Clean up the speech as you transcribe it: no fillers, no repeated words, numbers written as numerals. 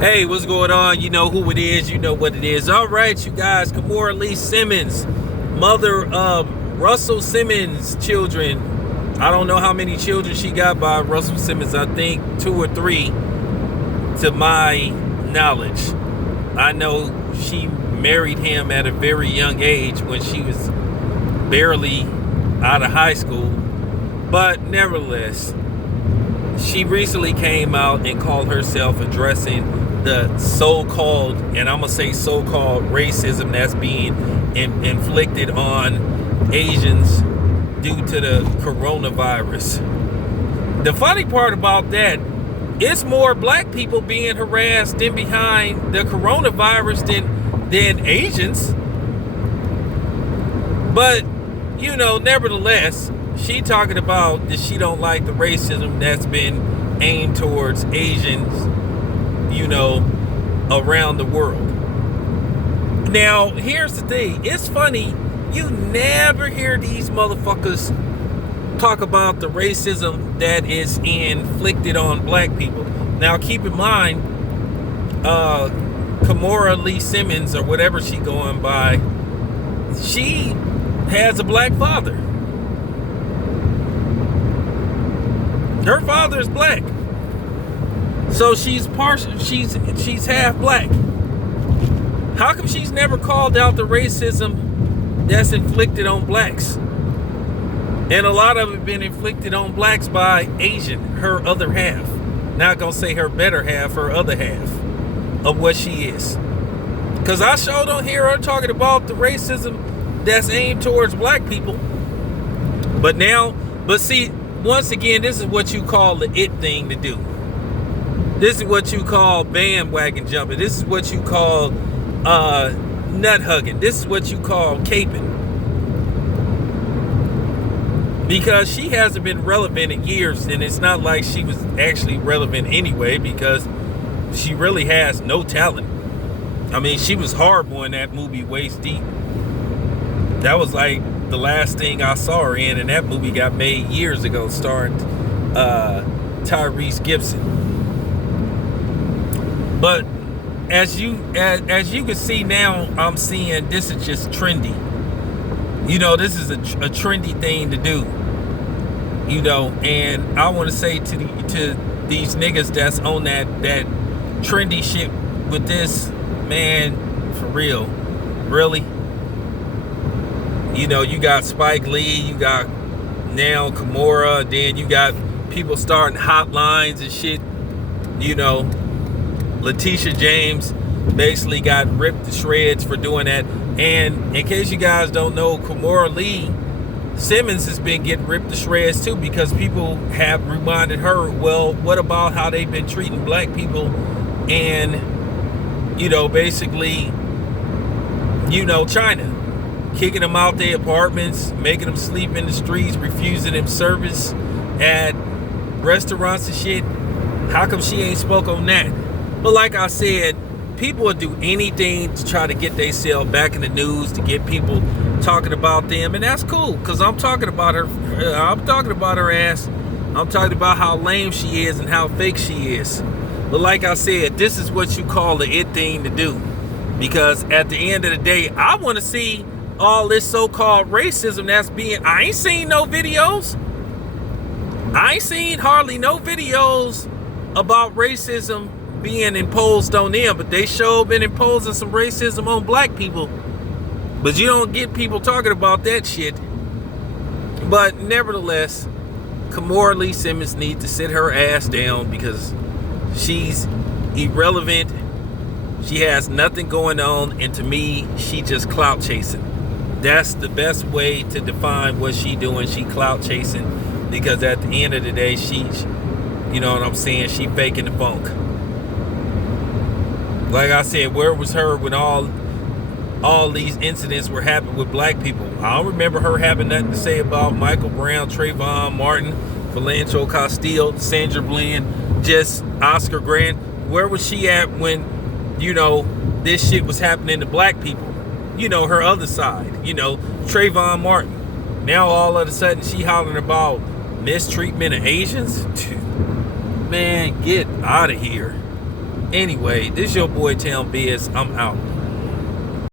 Hey, what's going on? You know who it is. You know what it is. All right, you guys. Kimora Lee Simmons, mother of Russell Simmons' children. I don't know how many children she got by Russell Simmons. I think 2 or 3 to my knowledge. I know she married him at a very young age when she was barely out of high school. But nevertheless, she recently came out and called herself addressing the so-called, and I'm going to say so-called racism that's being inflicted on Asians due to the coronavirus. The funny part about that, it's more black people being harassed than behind the coronavirus than Asians. But, you know, nevertheless, she talking about that she don't like the racism that's been aimed towards Asians, you know, around the world. Now, here's the thing. It's funny. You never hear these motherfuckers talk about the racism that is inflicted on black people. Now, keep in mind, Kimora Lee Simmons, or whatever she going by, she has a black father. Her father is black. So she's partial, she's half black. How come she's never called out the racism that's inflicted on blacks? And a lot of it been inflicted on blacks by Asian, her other half. Not gonna say her better half, her other half of what she is. Cause I sure don't hear her talking about the racism that's aimed towards black people. But see, once again, this is what you call the it thing to do. This is what you call bandwagon jumping. This is what you call nut hugging. This is what you call caping. Because she hasn't been relevant in years, and it's not like she was actually relevant anyway, because she really has no talent. I mean, she was horrible in that movie Waist Deep. That was like the last thing I saw her in, and that movie got made years ago, starring Tyrese Gibson. But as you can see now, I'm seeing this is just trendy. You know, this is a trendy thing to do. You know, and I want to say to these niggas that's on that trendy shit with this, man, for real, really. You know, you got Spike Lee, you got now Kimora, then you got people starting hotlines and shit. You know, Letitia James basically got ripped to shreds for doing that. And in case you guys don't know, Kimora Lee Simmons has been getting ripped to shreds too, because people have reminded her, well, what about how they've been treating black people and, you know, basically, you know, China. Kicking them out their apartments, making them sleep in the streets, refusing them service at restaurants and shit. How come she ain't spoke on that? But like I said, people will do anything to try to get themselves back in the news, to get people talking about them, and that's cool, because I'm talking about her. I'm talking about her ass. I'm talking about how lame she is and how fake she is. But like I said, this is what you call the it thing to do, because at the end of the day, I want to see all this so-called racism that's being... I ain't seen no videos. I ain't seen hardly no videos about racism being imposed on them, but they sure been imposing some racism on black people. But you don't get people talking about that shit. But nevertheless, Kimora Lee Simmons needs to sit her ass down, because she's irrelevant. She has nothing going on, and to me, she just clout chasing. That's the best way to define what she doing. She clout chasing, because at the end of the day, she's, you know what I'm saying, she faking the funk. Like I said, where was her when all these incidents were happening with black people? I don't remember her having nothing to say about Michael Brown, Trayvon Martin, Philando Castile, Sandra Bland, just Oscar Grant. Where was she at when, you know, this shit was happening to black people? You know, her other side, you know, Trayvon Martin. Now all of a sudden she hollering about mistreatment of Asians? Man, get out of here. Anyway, this your boy Town BS. I'm out.